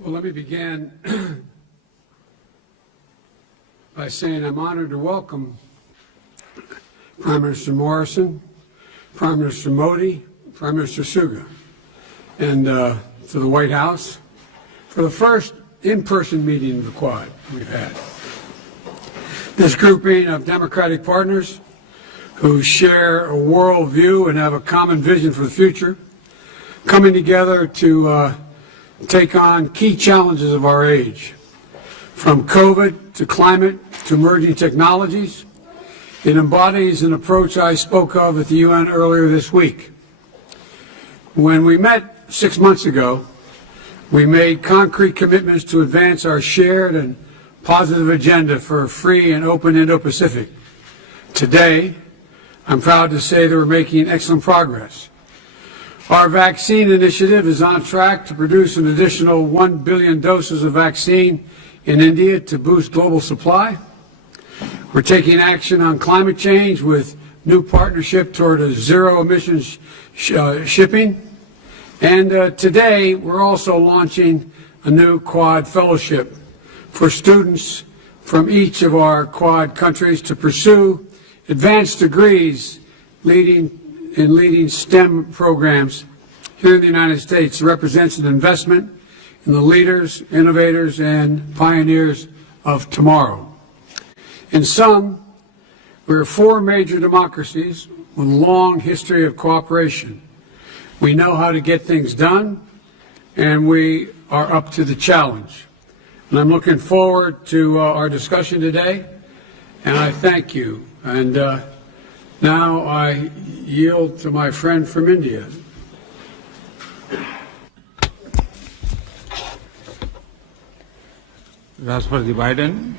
Well, let me begin by saying I'm honored to welcome Prime Minister Morrison, Prime Minister Modi, Prime Minister Suga, and to the White House for the first in-person meeting of the Quad we've had. This grouping of democratic partners who share a worldview and have a common vision for the future, coming together to take on key challenges of our age, from COVID to climate to emerging technologies. It embodies an approach I spoke of at the UN earlier this week. When we met 6 months ago, we made concrete commitments to advance our shared and positive agenda for a free and open Indo-Pacific. Today, I'm proud to say that we're making excellent progress. Our vaccine initiative is on track to produce an additional 1 billion doses of vaccine in India to boost global supply. We're taking action on climate change with new partnership toward a zero emissions shipping. And today, we're also launching a new Quad fellowship for students from each of our Quad countries to pursue advanced degrees in leading STEM programs here in the United States. It represents an investment in the leaders, innovators, and pioneers of tomorrow. In sum, we're 4 major democracies with a long history of cooperation. We know how to get things done, and we are up to the challenge. And I'm looking forward to our discussion today, and I thank you. And now I yield to my friend from India. President Biden,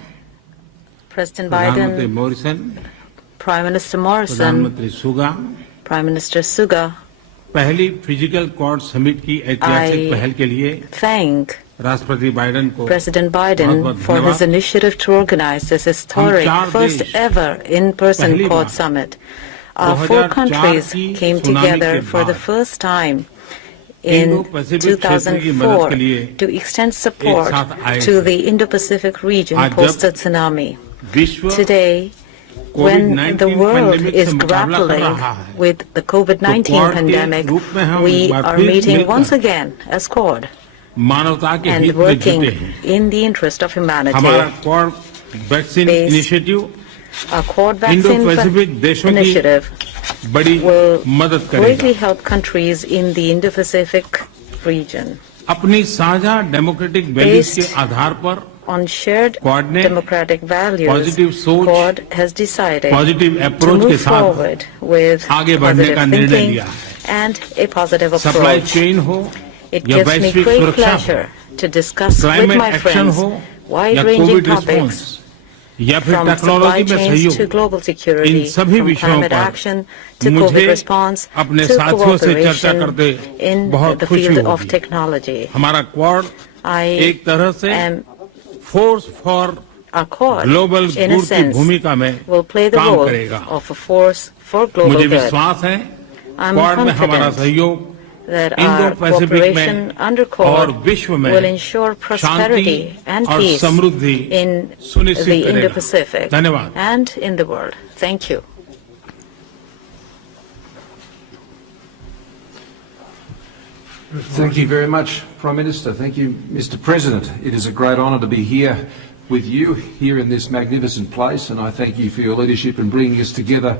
President Biden, Morrison, Prime Minister Morrison, Suga, Prime Minister Suga, पहली physical quad summit की ऐतिहासिक पहल के लिए thank राष्ट्रपति Biden को President Biden for his initiative to organize this historic first ever in-person Quad summit. Our 4 countries came together for the first time in 2004 to extend support to the Indo-Pacific region post the tsunami. Today, when the world is grappling with the COVID-19 pandemic, we are meeting once again as Quad and working in the interest of humanity. Our Quad vaccine initiative will greatly help countries in the Indo-Pacific region. Based on shared democratic values, Quad has decided to move forward with positive thinking and a positive approach. It gives me great pleasure to discuss with my friends wide-ranging topics from supply chains to global security, from climate action to COVID response to cooperation in the field of technology. I am our Quad, in a sense, will play the role of a force for global good. I'm confident that our cooperation under Quad will ensure prosperity and peace in the Indo-Pacific and in the world. Thank you. Thank you very much, Prime Minister. Thank you, Mr. President. It is a great honour to be here with you, here in this magnificent place, and I thank you for your leadership in bringing us together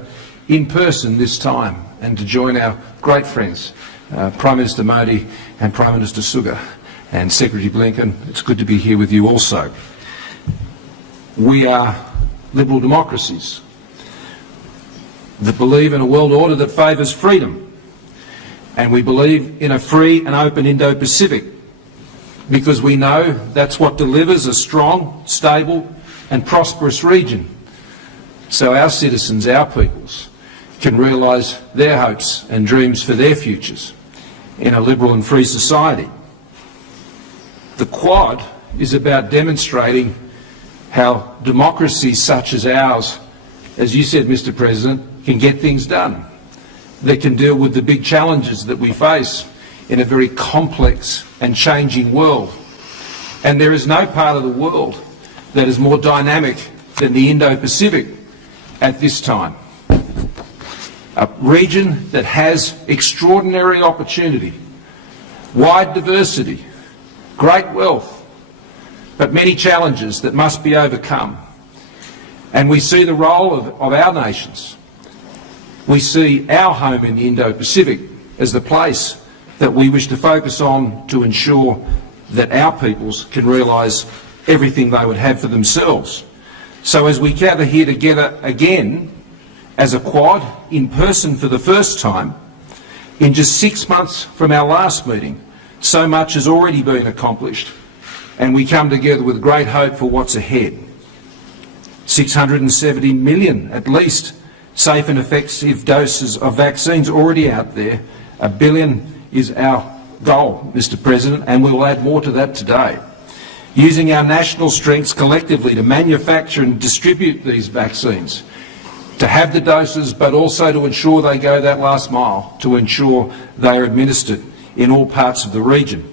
in person this time and to join our great friends, Prime Minister Modi and Prime Minister Suga and Secretary Blinken. It's good to be here with you also. We are liberal democracies that believe in a world order that favours freedom. And we believe in a free and open Indo-Pacific because we know that's what delivers a strong, stable and prosperous region. So our citizens, our peoples, can realise their hopes and dreams for their futures in a liberal and free society. The Quad is about demonstrating how democracies such as ours, as you said, Mr. President, can get things done. That can deal with the big challenges that we face in a very complex and changing world. And there is no part of the world that is more dynamic than the Indo-Pacific at this time. A region that has extraordinary opportunity, wide diversity, great wealth, but many challenges that must be overcome. And we see the role of our nations. We see our home in the Indo-Pacific as the place that we wish to focus on to ensure that our peoples can realise everything they would have for themselves. So as we gather here together again as a Quad in person for the first time, in just 6 months from our last meeting, so much has already been accomplished, and we come together with great hope for what's ahead. 670 million, at least, safe and effective doses of vaccines already out there. 1 billion is our goal, Mr. President, and we will add more to that today. Using our national strengths collectively to manufacture and distribute these vaccines, to have the doses, but also to ensure they go that last mile, to ensure they are administered in all parts of the region.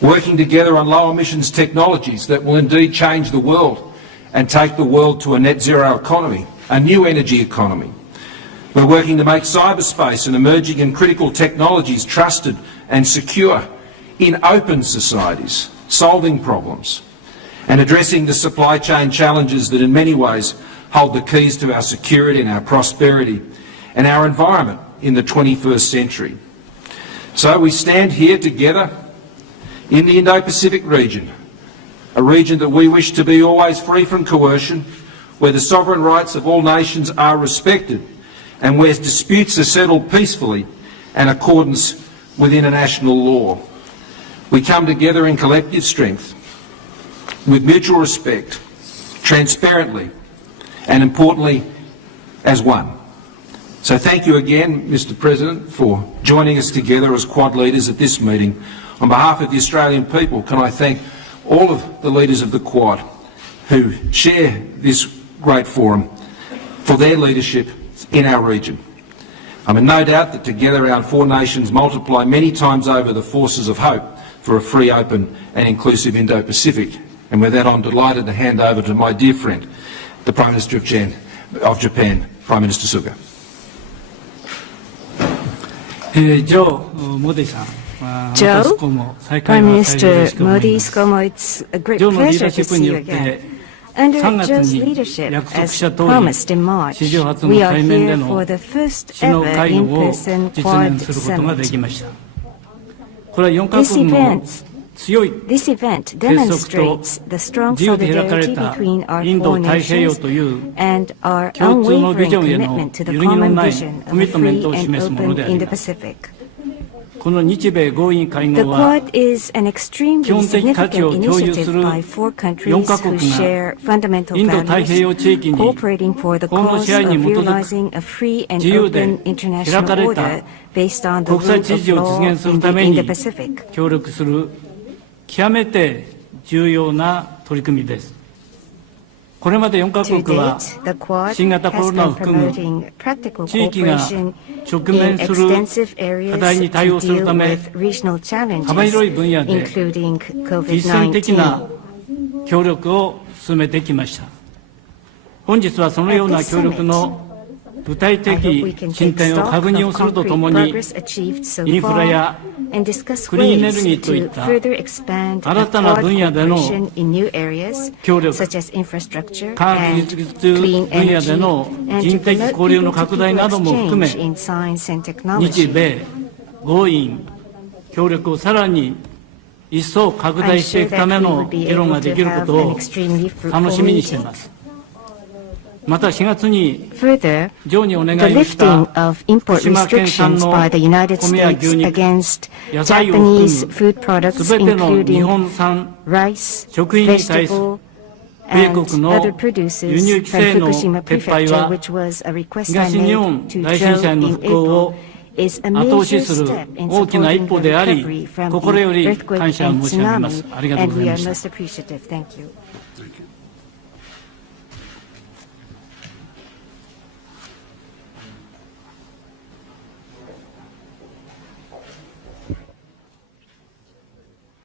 Working together on low emissions technologies that will indeed change the world and take the world to a net zero economy, a new energy economy. We're working to make cyberspace and emerging and critical technologies trusted and secure in open societies, solving problems and addressing the supply chain challenges that in many ways hold the keys to our security and our prosperity and our environment in the 21st century. So we stand here together in the Indo-Pacific region, a region that we wish to be always free from coercion, where the sovereign rights of all nations are respected and where disputes are settled peacefully in accordance with international law. We come together in collective strength, with mutual respect, transparently, and importantly, as one. So thank you again, Mr. President, for joining us together as Quad leaders at this meeting. On behalf of the Australian people, can I thank all of the leaders of the Quad who share this great forum for their leadership in our region. I'm in no doubt that together our four nations multiply many times over the forces of hope for a free, open and inclusive Indo-Pacific. And with that, I'm delighted to hand over to my dear friend, the Prime Minister of Japan, Prime Minister Suga. Joe, Prime Minister Modi, it's a great pleasure to see you again. Under Joe's leadership, as promised in March, we are here for the first ever in-person Quad Summit. This event demonstrates the strong solidarity between our four nations and our unwavering commitment to the common vision of a free and open Indo-Pacific. The Quad is an extremely significant initiative by four countries who share fundamental values, cooperating for the cause of realizing a free and open international order based on the rule of law in the Indo-Pacific. 極めて重要な取り組みです。これまで4カ国は新型コロナを含む地域が直面する課題に対応するため、幅広い分野で実践的な協力を進めてきました。本日はそのような協力の具体的進展を確認をするとともに、インフラやクリーンエネルギーといった新たな分野での協力、科学技術分野での人的交流の拡大なども含め、日米豪印協力をさらに一層拡大していくための議論ができることを楽しみにしています。また4月にジョーにお願いをした福島県産の米や牛肉、野菜を含むすべての日本産食品に対する米国の輸入規制の撤廃は東日本大震災の復興を後押しする大きな一歩であり、心より感謝を申し上げます。ありがとうございました。